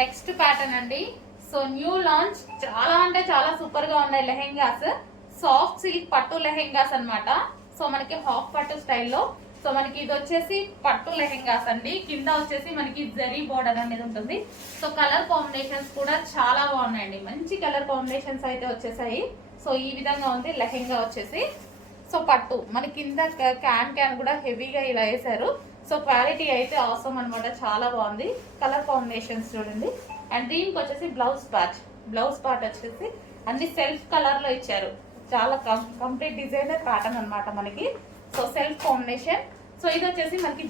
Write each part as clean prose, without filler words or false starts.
Next pattern అండి. So new launch, చాలా అంటే చాలా సూపర్ గా ఉన్నాయి లెహెంగాస్. సాఫ్ట్ సిల్క్ పట్టు లెహెంగాస్ అన్నమాట. సో మనకి హాఫ్ పట్టు స్టైల్లో. సో మనకి ఇది వచ్చేసి పట్టు లెహెంగాస్ అండి. కింద వచ్చేసి మనకి జరీ బోర్డర్ అనేది ఉంటుంది. సో కలర్ కాంబినేషన్స్ కూడా చాలా బాగున్నాయండి. మంచి కలర్ కాంబినేషన్స్ అయితే వచ్చేసాయి. సో ఈ విధంగా ఉంది లెహెంగా వచ్చేసి. సో పట్టు మన కింద క్యాన్ కూడా హెవీగా ఇలా వేసారు. సో క్వాలిటీ అయితే అవసరం అనమాట, చాలా బాగుంది. కలర్ కాంబినేషన్స్ చూడండి. అండ్ దీనికి వచ్చేసి బ్లౌజ్ పార్ట్ వచ్చేసి అన్ని సెల్ఫ్ కలర్ లో ఇచ్చారు. చాలా కంప్లీట్ డిజైనర్ ప్యాటర్న్ అనమాట మనకి. So self combination. సో ఇది వచ్చేసి మనకి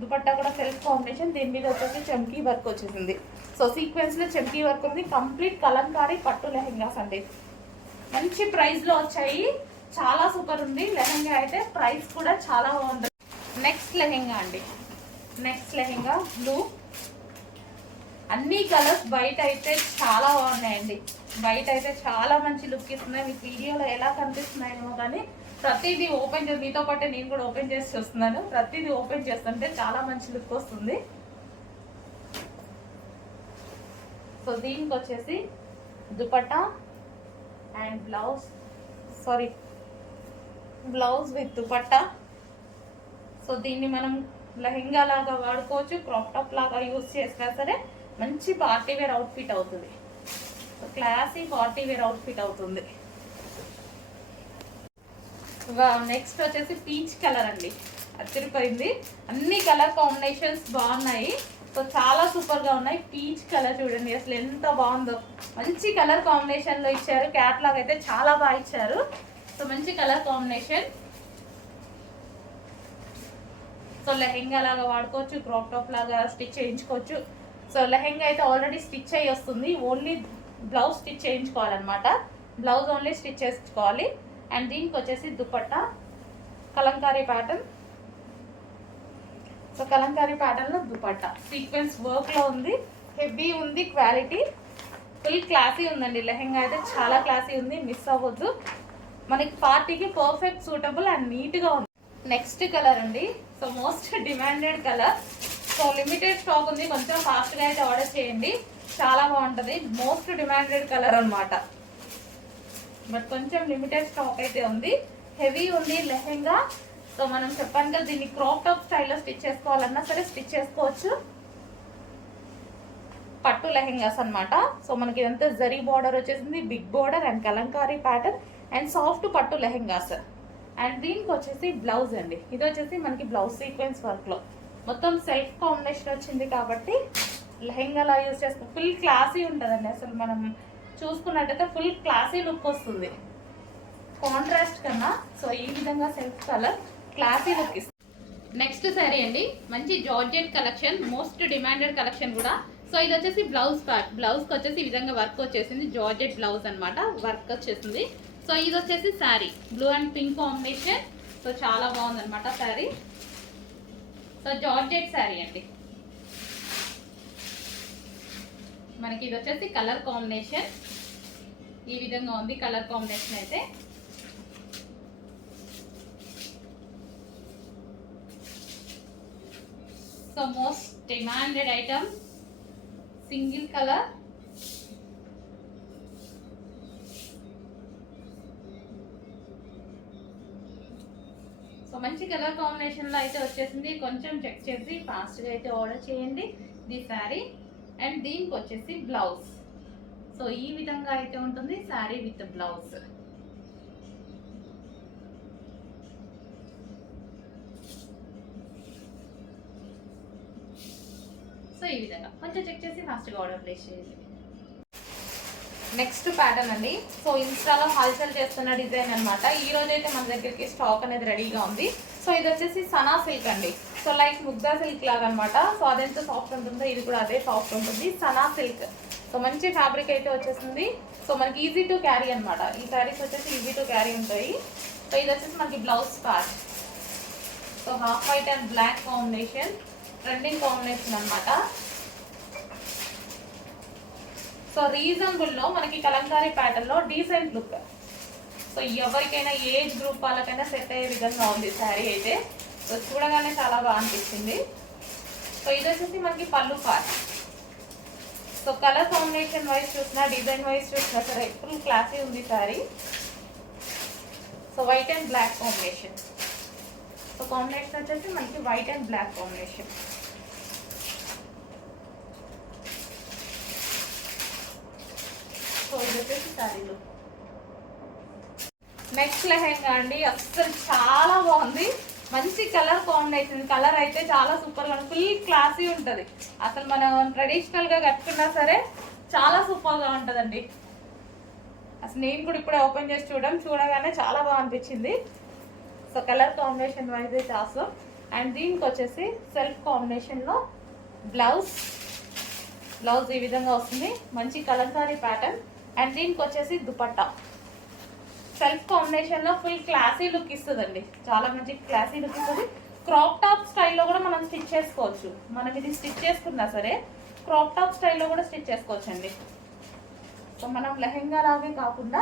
దుపట్టా కూడా సెల్ఫ్ కాంబినేషన్. దీని మీద వచ్చేసి చమ్కీ వర్క్ వచ్చేసింది. సో సీక్వెన్స్ లో చమ్కీ వర్క్ ఉంది. కంప్లీట్ కలంకారీ పట్టు లెహెంగాస్ అండి. మంచి ప్రైస్ లో వచ్చాయి. చాలా సూపర్ ఉంది లెహెంగా అయితే. ప్రైస్ కూడా చాలా బాగుంది. నెక్స్ట్ లెహెంగా అండి. Next lehenga blue. అన్ని కలర్స్ బయట అయితే చాలా బాగున్నాయండి. బయట అయితే చాలా మంచి లుక్ ఇస్తున్నాయి. మీకు వీడియోలో ఎలా కనిపిస్తున్నాయేమో కానీ ప్రతిదీ ఓపెన్ చేసి, మీతో పాటే నేను కూడా ఓపెన్ చేసి చూస్తున్నాను. ప్రతిదీ ఓపెన్ చేస్తుంటే చాలా మంచి లుక్ వస్తుంది. సో దీనికి వచ్చేసి dupatta and blouse with dupatta. So దీన్ని మనం లెహెంగా లాగా వాడుకోవచ్చు, క్రాప్ టాప్ లాగా యూజ్ చేసినా సరే మంచి పార్టీ వేర్ అవుట్ఫిట్ అవుతుంది. క్లాసీ పార్టీ వేర్ అవుట్ఫిట్ అవుతుంది. నెక్స్ట్ వచ్చేసి పీచ్ కలర్ అండి. అదిరిపోయింది. అన్ని కలర్ కాంబినేషన్స్ బాగున్నాయి. సో చాలా సూపర్ గా ఉన్నాయి. పీచ్ కలర్ చూడండి అసలు ఎంత బాగుందో. మంచి కలర్ కాంబినేషన్ లో ఇచ్చారు. క్యాట్లాగ్ అయితే చాలా బాగా ఇచ్చారు. సో మంచి కలర్ కాంబినేషన్. సో లెహెంగా లాగా వాడుకోవచ్చు, క్రాప్ టాప్ లాగా స్టిచ్ చేయించుకోవచ్చు. సో లెహెంగా అయితే ఆల్రెడీ స్టిచ్ అయ్యి వస్తుంది. ఓన్లీ బ్లౌజ్ స్టిచ్ చేయించుకోవాలన్నమాట. బ్లౌజ్ ఓన్లీ స్టిచ్ చేసుకోవాలి. అండ్ దీనికి వచ్చేసి dupatta kalamkari pattern. So kalamkari pattern లో దుపట్టా సీక్వెన్స్ వర్క్ లో ఉంది. హెవీ ఉంది. క్వాలిటీ ఫుల్ క్లాసీ ఉందండి. లెహెంగా అయితే చాలా క్లాసీ ఉంది. మిస్ అవ్వద్దు. మనకి పార్టీకి పర్ఫెక్ట్ సూటబుల్ అండ్ నీట్ గా ఉంది. నెక్స్ట్ కలర్ అండి. So most demanded colour. So limited stock ఉంది. కొంచెం ఫాస్ట్ గా అయితే ఆర్డర్ చేయండి. చాలా బాగుంటది. మోస్ట్ డిమాండెడ్ కలర్ అన్నమాట. బట్ కొంచెం లిమిటెడ్ స్టాక్ అయితే ఉంది. హెవీ ఉంది లెహెంగా. సో మనం చెప్పాను కదా, దీన్ని క్రాప్ టాప్ స్టైల్లో స్టిచ్ చేసుకోవాలన్నా సరే స్టిచ్ చేసుకోవచ్చు. పట్టు లెహెంగాస్ అన్నమాట. సో మనకి ఇదంతా జరీ బార్డర్ వచ్చేసింది. Big border and kalamkari pattern and soft పట్టు లెహెంగాస్. అండ్ దీనికి వచ్చేసి బ్లౌజ్ అండి. ఇది వచ్చేసి మనకి బ్లౌజ్ సీక్వెన్స్ వర్క్ లో మొత్తం సెల్ఫ్ కాంబినేషన్ వచ్చింది కాబట్టి లెహెంగాలా యూజ్ చేసుకో. ఫుల్ క్లాసీ ఉంటుందండి. అసలు మనం చూసుకున్నట్టయితే ఫుల్ క్లాసీ లుక్ వస్తుంది కాంట్రాస్ట్ కన్నా. సో ఈ విధంగా సెల్ఫ్ కలర్ క్లాసీ లుక్ ఇస్తుంది. నెక్స్ట్ శారీ అండి. మంచి georgette collection, most demanded collection కూడా. సో ఇది వచ్చేసి బ్లౌజ్ పార్ట్. బ్లౌజ్కి వచ్చేసి ఈ విధంగా వర్క్ వచ్చేసింది. జార్జెట్ బ్లౌజ్ అనమాట. వర్క్ వచ్చేసింది. సో ఇది వచ్చేసి sari blue and pink combination. So చాలా బాగుంది అనమాట శారీ. సో జార్జెట్ శారీ అండి. మనకి ఇది వచ్చేసి కలర్ కాంబినేషన్ ఈ విధంగా ఉంది. కలర్ కాంబినేషన్ అయితే so most demanded item, single colour. So మంచి కలర్ కాంబినేషన్ లో అయితే వచ్చేసింది. కొంచెం చెక్ చేసి ఫాస్ట్ గా అయితే ఆర్డర్ చేయండి ది శారీ. అండ్ దీనికి వచ్చేసి బ్లౌజ్. సో ఈ విధంగా అయితే ఉంటుంది శారీ విత్ బ్లౌజ్. సో ఈ విధంగా కొంచెం చెక్ చేసి ఫాస్ట్ గా ఆర్డర్ ప్లేస్ చేయండి. నెక్స్ట్ ప్యాటర్న్ అండి. సో ఇన్స్టాలో హల్చల్ చేస్తున్న డిజైన్ అనమాట. ఈ రోజు అయితే మన దగ్గరికి స్టాక్ అనేది రెడీగా ఉంది. సో ఇది వచ్చేసి సనా సిల్క్ అండి. సో లైక్ ముగ్దా సిల్క్ లాగా అనమాట. సో అదెంత సాఫ్ట్ ఉంటుందో ఇది కూడా అదే సాఫ్ట్ ఉంటుంది. సనా సిల్క్. సో మంచి ఫ్యాబ్రిక్ అయితే వచ్చేసింది. సో మనకి ఈజీ టు క్యారీ అనమాట. ఈ శారీస్ వచ్చేసి ఈజీ టు క్యారీ ఉంటాయి. సో ఇది వచ్చేసి మనకి blouse part. So half white and black combination, trending combination అనమాట. సో రీజనబుల్ లో మనకి కలంకారీ ప్యాటర్న్ లో డీసెంట్ లుక్. సో ఎవరికైనా ఏజ్ గ్రూప్ వాళ్ళకైనా సెట్ అయ్యే విధంగా ఉంది శారీ అయితే. సో చూడగానే చాలా బాగా అనిపిస్తుంది. సో ఇది వచ్చేసి మనకి పళ్ళు part. So colour combination wise చూసినా, డిజైన్ వైజ్ చూసినా సరే ఫుల్ క్లాసీ ఉంది sari. So white and black combination. So combination వచ్చేసి మనకి white and black combination. So ఇది వచ్చేసి సారీలో. నెక్స్ట్ లెహెంగా అండి, అస్సలు చాలా బాగుంది. మంచి కలర్ కాంబినేషన్. కలర్ అయితే చాలా సూపర్గా ఉంది, ఫుల్ క్లాసీ ఉంటుంది. అసలు మనం ట్రెడిషనల్గా కట్టుకున్నా సరే చాలా సూపర్గా ఉంటుందండి. అసలు నేను కూడా ఇప్పుడే ఓపెన్ చేసి చూడగానే చాలా బాగా అనిపించింది. సో కలర్ కాంబినేషన్ వైజ్ అయితే ఆల్సో. అండ్ దీనికి వచ్చేసి సెల్ఫ్ కాంబినేషన్లో బ్లౌజ్ ఈ విధంగా వస్తుంది. మంచి కలంకారీ ప్యాటర్న్. అండ్ దీనికి వచ్చేసి దుపట్టా సెల్ఫ్ కాంబినేషన్లో ఫుల్ క్లాసీ లుక్ ఇస్తుందండి. చాలా మంచి క్లాసీ లుక్ ఇస్తుంది. క్రాప్ టాప్ స్టైల్లో కూడా మనం స్టిచ్ చేసుకోవచ్చు. మనం ఇది స్టిచ్ చేసుకున్నా సరే క్రాప్ టాప్ స్టైల్లో కూడా స్టిచ్ చేసుకోవచ్చు అండి. సో మనం లెహెంగా లాగే కాకుండా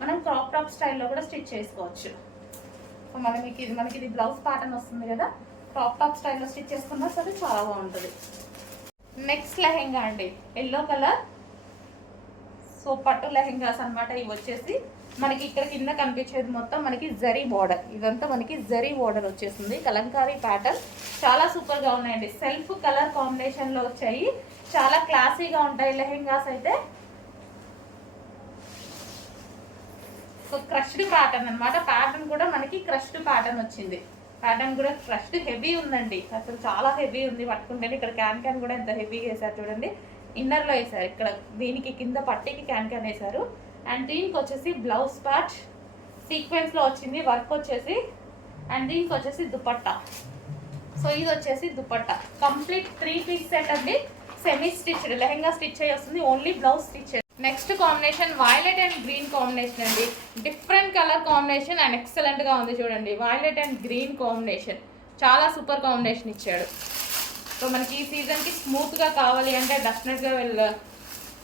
మనం క్రాప్ టాప్ స్టైల్లో కూడా స్టిచ్ చేసుకోవచ్చు. సో మనకి ఇది బ్లౌజ్ ప్యాటర్న్ వస్తుంది కదా, క్రాప్ టాప్ స్టైల్లో స్టిచ్ చేసుకున్నా సరే చాలా బాగుంటుంది. నెక్స్ట్ లెహెంగా అండి, ఎల్లో కలర్. సో పట్టు లెహెంగాస్ అనమాట. ఇవి వచ్చేసి మనకి ఇక్కడ కింద కనిపించేది మొత్తం మనకి జరీ బార్డర్. ఇదంతా మనకి జరీ బార్డర్ వచ్చేసింది. కలంకారీ ప్యాటర్న్ చాలా సూపర్గా ఉన్నాయండి. సెల్ఫ్ కలర్ కాంబినేషన్లో వచ్చాయి. చాలా క్లాసీగా ఉంటాయి లెహెంగాస్ అయితే. సో క్రష్డ్ ప్యాటర్న్ అనమాట. ప్యాటర్న్ కూడా మనకి క్రష్డ్ ప్యాటర్న్ వచ్చింది. ప్యాటర్న్ కూడా క్రష్డ్ హెవీ ఉందండి. అసలు చాలా హెవీ ఉంది పట్టుకుంటే. ఇక్కడ క్యాన్ కూడా ఎంత హెవీగా వేసారు చూడండి. ఇన్నర్లో వేసారు. ఇక్కడ దీనికి కింద పట్టీకి క్యాన్ వేసారు. అండ్ దీనికి వచ్చేసి బ్లౌజ్ పార్ట్ సీక్వెన్స్లో వచ్చింది వర్క్ వచ్చేసి. అండ్ దీనికి వచ్చేసి దుపట్టా. సో ఇది వచ్చేసి దుపట్టా కంప్లీట్ 3 పీస్ సెట్ అండి. సెమీ స్టిచ్డ్ లెహెంగా స్టిచ్ అయ్యి వస్తుంది. Only blouse stitch. Next combination violet and green combination అండి. డిఫరెంట్ కలర్ కాంబినేషన్ అండ్ ఎక్సలెంట్గా ఉంది చూడండి. వైలెట్ అండ్ గ్రీన్ కాంబినేషన్ చాలా సూపర్ కాంబినేషన్ ఇచ్చాడు. సో మనకి ఈ సీజన్కి స్మూత్గా కావాలి అంటే డెఫినెట్గా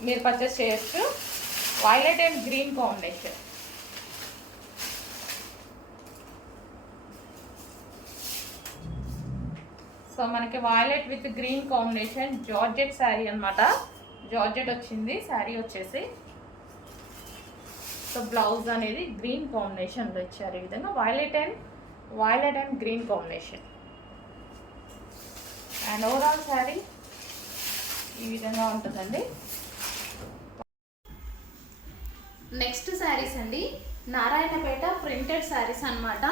మీరు పర్చేస్ చేయొచ్చు. Violet and green combination. So మనకి violet with green combination georgette saree అనమాట. జార్జెట్ వచ్చింది శారీ వచ్చేసి. సో బ్లౌజ్ అనేది గ్రీన్ కాంబినేషన్లో ఇచ్చారు. ఈ విధంగా violet and green combination. And overall sari ఈ విధంగా ఉంటుందండి. నెక్స్ట్ శారీస్ అండి, నారాయణపేట ప్రింటెడ్ శారీస్ అనమాట.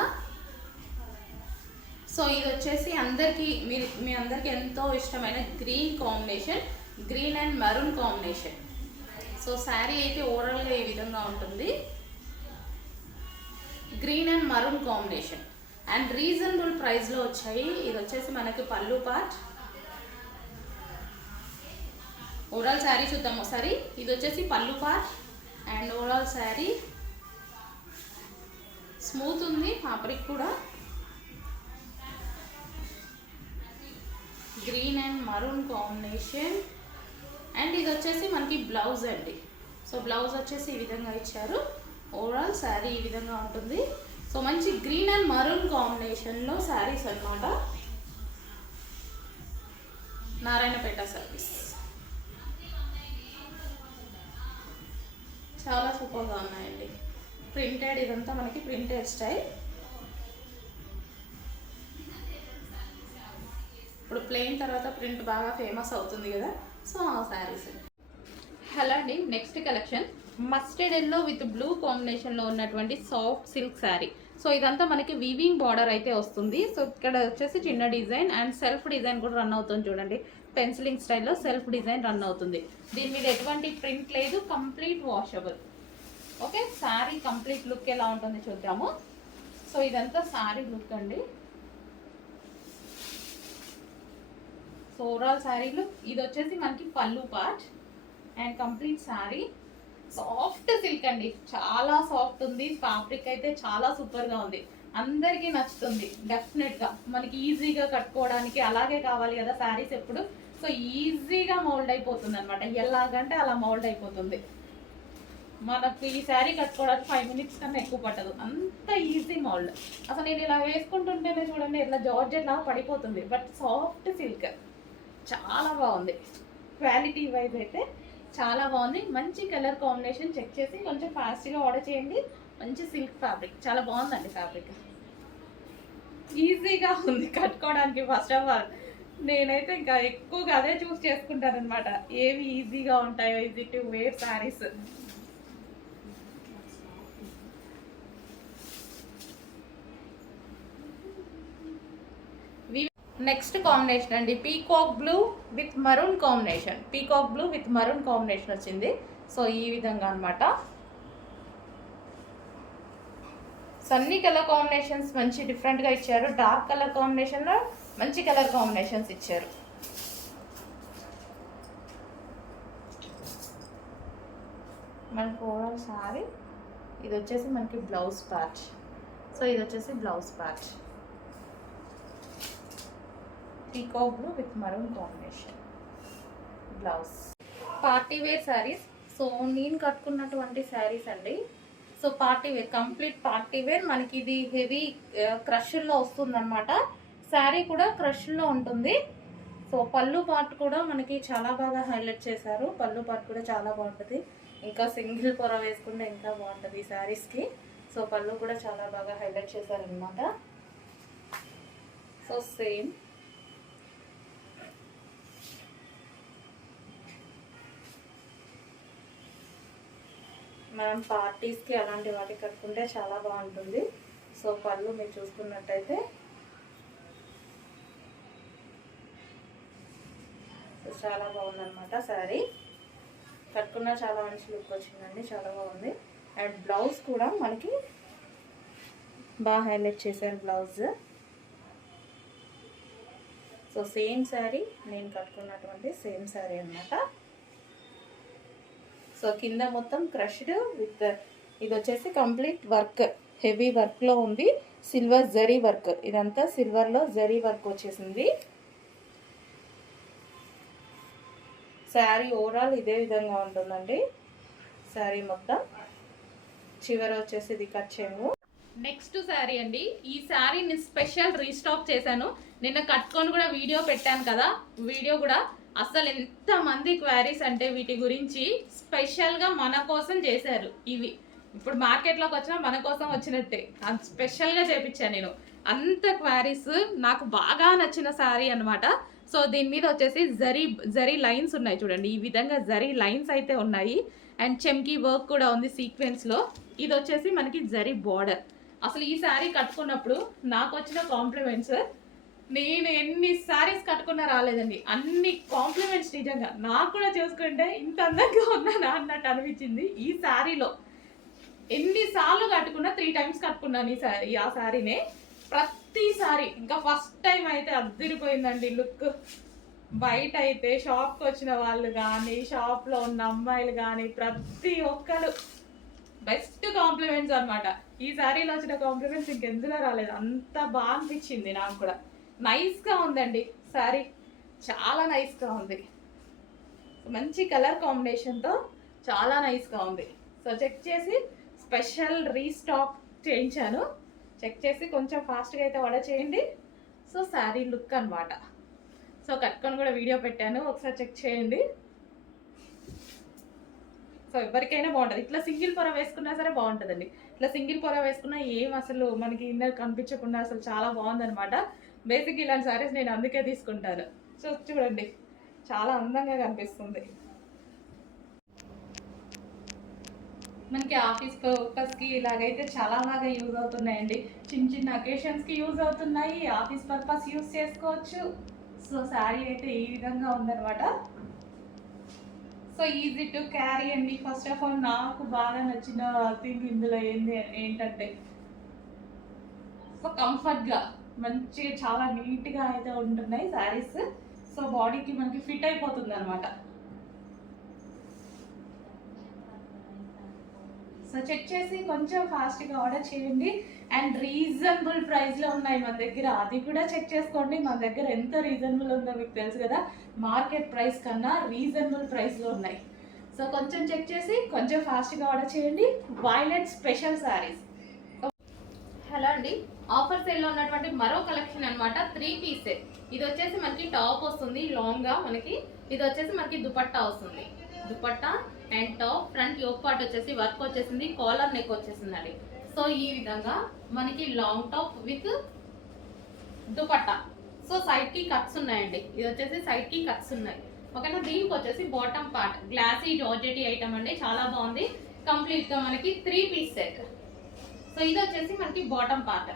సో ఇది వచ్చేసి మీ అందరికీ ఎంతో ఇష్టమైన green combination, green and maroon combination. So sari అయితే ఓవరాల్గా ఈ విధంగా ఉంటుంది. Green and maroon combination and reasonable ప్రైస్లో వచ్చాయి. ఇది వచ్చేసి మనకి పళ్ళు పార్ట్. ఓవరాల్ శారీ చూద్దాం ఒకసారి. ఇది వచ్చేసి పళ్ళు part and overall sari smooth ఉంది. ఫ్యాబ్రిక్ కూడా green and maroon combination. And ఇది వచ్చేసి మనకి బ్లౌజ్ అండి. సో బ్లౌజ్ వచ్చేసి ఈ విధంగా ఇచ్చారు. ఓవరాల్ శారీ ఈ విధంగా ఉంటుంది. సో మంచి గ్రీన్ అండ్ మరూన్ కాంబినేషన్లో శారీస్ అన్నమాట. నారాయణపేట సర్వీస్ చాలా సూపర్గా ఉన్నాయండి. ప్రింటెడ్, ఇదంతా మనకి ప్రింటెడ్ స్టైల్. ఇప్పుడు ప్లెయిన్ తర్వాత ప్రింట్ బాగా ఫేమస్ అవుతుంది కదా, సో ఆ శారీస్. హలో అండి, next collection mustard yellow with blue కాంబినేషన్లో ఉన్నటువంటి సాఫ్ట్ సిల్క్ శారీ. సో ఇదంతా మనకి వీవింగ్ బార్డర్ అయితే వస్తుంది. సో ఇక్కడ వచ్చేసి చిన్న డిజైన్ అండ్ సెల్ఫ్ డిజైన్ కూడా రన్ అవుతుంది చూడండి. పెన్సిలింగ్ స్టైల్లో సెల్ఫ్ డిజైన్ రన్ అవుతుంది. దీని మీద ఎటువంటి ప్రింట్ లేదు, complete washable. Okay, sari complete look ఎలా ఉంటుంది చూద్దాము. సో ఇదంతా శారీ లుక్ అండి. So overall sari look. ఇది వచ్చేసి మనకి పళ్ళు part and complete sari soft silk అండి. చాలా సాఫ్ట్ ఉంది. ఫ్యాబ్రిక్ అయితే చాలా సూపర్గా ఉంది. అందరికీ నచ్చుతుంది డెఫినెట్గా. మనకి ఈజీగా కట్టుకోవడానికి అలాగే కావాలి కదా శారీస్ ఎప్పుడు. సో ఈజీగా మౌల్డ్ అయిపోతుంది అనమాట. ఎలాగంటే అలా మౌల్డ్ అయిపోతుంది. మనకు ఈ శారీ కట్టుకోవడానికి 5 మినిట్స్ కన్నా ఎక్కువ పట్టదు, అంత ఈజీ మౌల్డ్. అసలు నేను ఇలా వేసుకుంటుంటేనే చూడండి ఇట్లా జార్జెట్ లాగా పడిపోతుంది. బట్ సాఫ్ట్ సిల్క్ చాలా బాగుంది. క్వాలిటీ వైజ్ అయితే చాలా బాగుంది, మంచి కలర్ కాంబినేషన్. చెక్ చేసి కొంచెం ఫాస్ట్గా ఆర్డర్ చేయండి. మంచి సిల్క్ ఫ్యాబ్రిక్, చాలా బాగుందండి ఫ్యాబ్రిక్. ఈజీగా ఉంది కట్టుకోవడానికి. ఫస్ట్ ఆఫ్ ఆల్ నేనైతే ఇంకా ఎక్కువగా అదే చూస్ చేసుకుంటాను అనమాట, ఏవి ఈజీగా ఉంటాయో, easy to wear sarees. Next combination అండి, peacock blue with maroon combination. Peacock blue with maroon combination వచ్చింది. సో ఈ విధంగా అనమాట. సో అన్ని కలర్ కాంబినేషన్స్ మంచి డిఫరెంట్గా ఇచ్చారు. డార్క్ కలర్ కాంబినేషన్లో మంచి కలర్ కాంబినేషన్స్ ఇచ్చారు. మనకు ఓవరాల్ సారీ ఇది వచ్చేసి మనకి బ్లౌజ్ పార్ట్. సో ఇది వచ్చేసి blouse part, peacock blue with maroon combination blouse. Party wear saris. So నేను కట్టుకున్నటువంటి శారీస్ అండి. So party wear, complete party wear. మనకి ఇది హెవీ క్రష్లో వస్తుందన్నమాట. శారీ కూడా క్రష్లో ఉంటుంది. సో పళ్ళు పార్ట్ కూడా మనకి చాలా బాగా హైలైట్ చేశారు. పళ్ళు పార్ట్ కూడా చాలా బాగుంటుంది. ఇంకా సింగిల్ పొర వేసుకుంటే ఇంకా బాగుంటుంది ఈ శారీస్కి. సో పళ్ళు కూడా చాలా బాగా హైలైట్ చేశారనమాట. సో సేమ్ మనం పార్టీస్కి అలాంటి వాటికి కట్టుకుంటే చాలా బాగుంటుంది. సో పళ్ళు మీరు చూసుకున్నట్టయితే చాలా బాగుందన్నమాట. శారీ కట్టుకున్న చాలా మంచి లుక్ వచ్చిందండి, చాలా బాగుంది. అండ్ బ్లౌజ్ కూడా మనకి బాగా హైలైట్ చేశారు బ్లౌజ్. సో సేమ్ శారీ, నేను కట్టుకున్నటువంటి సేమ్ శారీ అన్నమాట. సో కింద మొత్తం క్రష్డ్ విత్ ఇది వచ్చేసి కంప్లీట్ వర్క్, హెవీ వర్క్లో ఉంది. సిల్వర్ జరీ వర్క్, ఇదంతా సిల్వర్లో జరీ వర్క్ వచ్చేసింది. శారీ ఓవరాల్ ఇదే విధంగా ఉంటుందండి. శారీ మొత్తం చివర వచ్చేసి ఇది కట్ చేయము. నెక్స్ట్ శారీ అండి. ఈ శారీని స్పెషల్ రీస్టాక్ చేశాను. నిన్న కట్టుకొని కూడా వీడియో పెట్టాను కదా, వీడియో కూడా అసలు ఎంతమంది క్వారీస్ అంటే వీటి గురించి స్పెషల్గా మన కోసం చేశారు. ఇవి ఇప్పుడు మార్కెట్లోకి వచ్చినా మన కోసం వచ్చినట్టే, అంత స్పెషల్గా చేపించాను నేను. అంత క్వారీస్ నాకు బాగా నచ్చిన శారీ అనమాట. సో దీని మీద వచ్చేసి జరీ లైన్స్ ఉన్నాయి చూడండి, ఈ విధంగా జరీ లైన్స్ అయితే ఉన్నాయి. అండ్ చెమ్కీ వర్క్ కూడా ఉంది సీక్వెన్స్లో. ఇది వచ్చేసి మనకి జరీ బార్డర్. అసలు ఈ శారీ కట్టుకున్నప్పుడు నాకు వచ్చిన కాంప్లిమెంట్స్, నేను ఎన్ని శారీస్ కట్టుకున్నా రాలేదండి. అన్ని కాంప్లిమెంట్స్ నిజంగా నాకు కూడా చూసుకుంటే ఇంత అందంగా ఉన్నానా అన్నట్టు అనిపించింది. ఈ శారీలో ఎన్నిసార్లు కట్టుకున్నా 3 times కట్టుకున్నాను ఈ శారీ. ఆ శారీనే ప్రతిసారి ఇంకా ఫస్ట్ టైం అయితే అదిరిపోయిందండి లుక్. బయట అయితే షాప్కి వచ్చిన వాళ్ళు కానీ, షాప్లో ఉన్న అమ్మాయిలు కానీ ప్రతి ఒక్కరు బెస్ట్ కాంప్లిమెంట్స్ అనమాట. ఈ శారీలో వచ్చిన కాంప్లిమెంట్స్ ఇంకెందులో రాలేదు, అంత బాగా అనిపించింది నాకు కూడా. నైస్గా ఉందండి శారీ, చాలా నైస్గా ఉంది. మంచి కలర్ కాంబినేషన్తో చాలా నైస్గా ఉంది. సో చెక్ చేసి స్పెషల్ రీస్టాక్ చేయించాను. చెక్ చేసి కొంచెం ఫాస్ట్గా అయితే ఆర్డర్ చేయండి. సో శారీ లుక్ అనమాట. సో కట్టుకొని కూడా వీడియో పెట్టాను, ఒకసారి చెక్ చేయండి. సో ఎవరికైనా బాగుంటుంది. ఇట్లా సింగిల్ పొర వేసుకున్నా సరే బాగుంటుందండి. ఇట్లా సింగిల్ పొర వేసుకున్నా ఏం అసలు మనకి ఇన్నర్ కనిపించకుండా అసలు చాలా బాగుందనమాట. బేసిక్ ఇలాంటి సారీస్ నేను అందుకే తీసుకుంటాను. సో చూడండి చాలా అందంగా కనిపిస్తుంది. మనకి ఆఫీస్ పర్పస్కి ఇలాగైతే చాలా బాగా యూజ్ అవుతున్నాయండి. చిన్న చిన్న అకేషన్స్కి యూజ్ అవుతున్నాయి, ఆఫీస్ పర్పస్ యూజ్ చేసుకోవచ్చు. సో శారీ అయితే ఈ విధంగా ఉందన్నమాట. సో ఈజీ టు క్యారీ అండి. ఫస్ట్ ఆఫ్ ఆల్ నాకు బాగా నచ్చిన థింగ్ ఇందులో ఏంటంటే సో కంఫర్ట్గా మంచిగా చాలా నీట్గా అయితే ఉంటున్నాయి శారీస్. సో బాడీకి మనకి ఫిట్ అయిపోతుంది అనమాట. సో చెక్ చేసి కొంచెం ఫాస్ట్గా ఆర్డర్ చేయండి. అండ్ రీజనబుల్ ప్రైస్లో ఉన్నాయి మన దగ్గర, అది కూడా చెక్ చేసుకోండి. మన దగ్గర ఎంత రీజనబుల్ ఉందో మీకు తెలుసు కదా, మార్కెట్ ప్రైస్ కన్నా రీజనబుల్ ప్రైస్లో ఉన్నాయి. సో కొంచెం చెక్ చేసి కొంచెం ఫాస్ట్గా ఆర్డర్ చేయండి. Violet special saris. హలో అండి, ఆఫర్ సేల్లో ఉన్నటువంటి మరో కలెక్షన్ అనమాట. 3 పీసెస్. ఇది వచ్చేసి మనకి టాప్ వస్తుంది లాంగ్గా మనకి, ఇది వచ్చేసి మనకి దుపట్టా వస్తుంది. Dupatta and top front yoke part వచ్చేసి వర్క్ వచ్చేసింది, కాలర్ నెక్ వచ్చేసిందండి. సో ఈ విధంగా మనకి long top with dupatta. So side కి కట్స్ ఉన్నాయండి, ఇది వచ్చేసి సైడ్ కి కట్స్ ఉన్నాయి. ఓకేనా, దీనికి వచ్చేసి bottom part glossy georgette item అండి, చాలా బాగుంది. కంప్లీట్ గా మనకి 3 పీస్ సెట్. సో ఇది వచ్చేసి మనకి bottom part,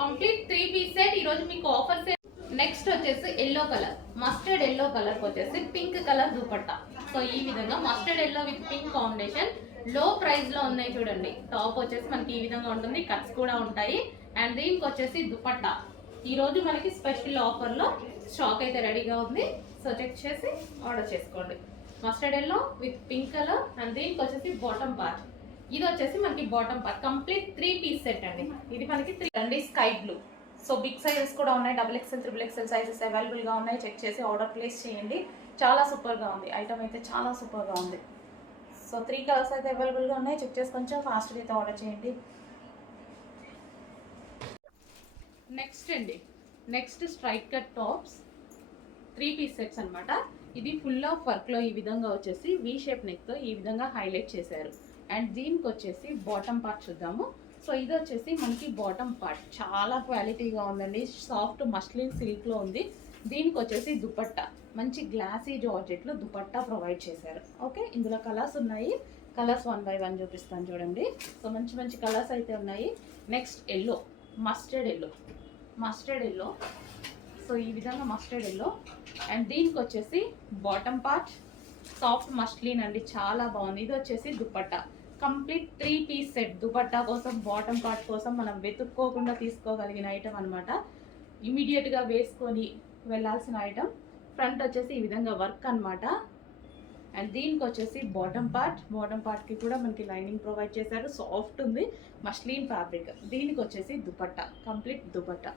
complete 3 piece set. ఈ రోజు మీకు ఆఫర్ సెట్. నెక్స్ట్ వచ్చేసి yellow colour, mustard yellow colour వచ్చేసి పింక్ కలర్ దుపట్టా. సో ఈ విధంగా mustard yellow with pink combination, low price లో ఉన్నాయి చూడండి. టాప్ వచ్చేసి మనకి ఈ విధంగా ఉంటుంది, కట్స్ కూడా ఉంటాయి. అండ్ దీనికి వచ్చేసి దుపట్టా ఈ రోజు మనకి స్పెషల్ ఆఫర్ లో స్టాక్ అయితే రెడీగా ఉంది. సో చెక్ చేసి ఆర్డర్ చేసుకోండి. Mustard yellow with pink colour and దీనికి వచ్చేసి బాటమ్ పార్ట్. ఇది వచ్చేసి మనకి bottom part, complete 3 piece set అండి. ఇది మనకి 3 అండి, sky blue. So big sizes కూడా ఉన్నాయి, XXL, XXL సైజెస్ అవైలబుల్ గా ఉన్నాయి. చెక్ చేసి ఆర్డర్ ప్లేస్ చేయండి. చాలా సూపర్ గా ఉంది ఐటమ్ అయితే, చాలా సూపర్ గా ఉంది. సో 3 కలర్స్ అయితే అవైలబుల్ గా ఉన్నాయి. చెక్ చేసి కొంచెం ఫాస్ట్ గా అయితే ఆర్డర్ చేయండి. నెక్స్ట్ అండి, next straight cut tops 3 piece sets అనమాట. ఇది ఫుల్ ఆఫ్ వర్క్ లో ఈ విధంగా వచ్చేసి వి షేప్ నెక్ తో ఈ విధంగా హైలైట్ చేశారు. అండ్ దీనికి వచ్చేసి బాటమ్ పార్ట్ చూద్దాము. సో ఇది వచ్చేసి మనకి బాటమ్ పార్ట్, చాలా క్వాలిటీగా ఉందండి, సాఫ్ట్ మస్లిన్ సిల్క్ లో ఉంది. దీనికి వచ్చేసి దుపట్టా మంచి గ్లాసీ జార్జెట్ లో దుపట్టా ప్రొవైడ్ చేశారు. ఓకే, ఇందులో కలర్స్ ఉన్నాయి, కలర్స్ 1 by 1 చూపిస్తాను చూడండి. సో మంచి మంచి కలర్స్ అయితే ఉన్నాయి. Next yellow, mustard yellow, mustard yellow. So ఈ విధంగా మస్టర్డ్ ఎల్లో. అండ్ దీనికి వచ్చేసి బాటమ్ పార్ట్ సాఫ్ట్ మస్లిన్ అండి, చాలా బాగుంది. ఇది వచ్చేసి dupatta, complete 3 piece set. Dupatta కోసం, బాటమ్ పార్ట్ కోసం మనం వెతుక్కోకుండా తీసుకోగలిగిన ఐటమ్ అనమాట. ఇమీడియట్ గా వేసుకొని వెళ్ళాల్సిన ఐటమ్. ఫ్రంట్ వచ్చేసి ఈ విధంగా వర్క్ అనమాట. అండ్ దీనికి వచ్చేసి బాటమ్ పార్ట్, బాటమ్ పార్ట్ కి కూడా మనకి లైనింగ్ ప్రొవైడ్ చేశారు, సాఫ్ట్ ఉంది, మస్లిన్ ఫ్యాబ్రిక్. దీనికి వచ్చేసి దుపట్టా, కంప్లీట్ దుపట్టా.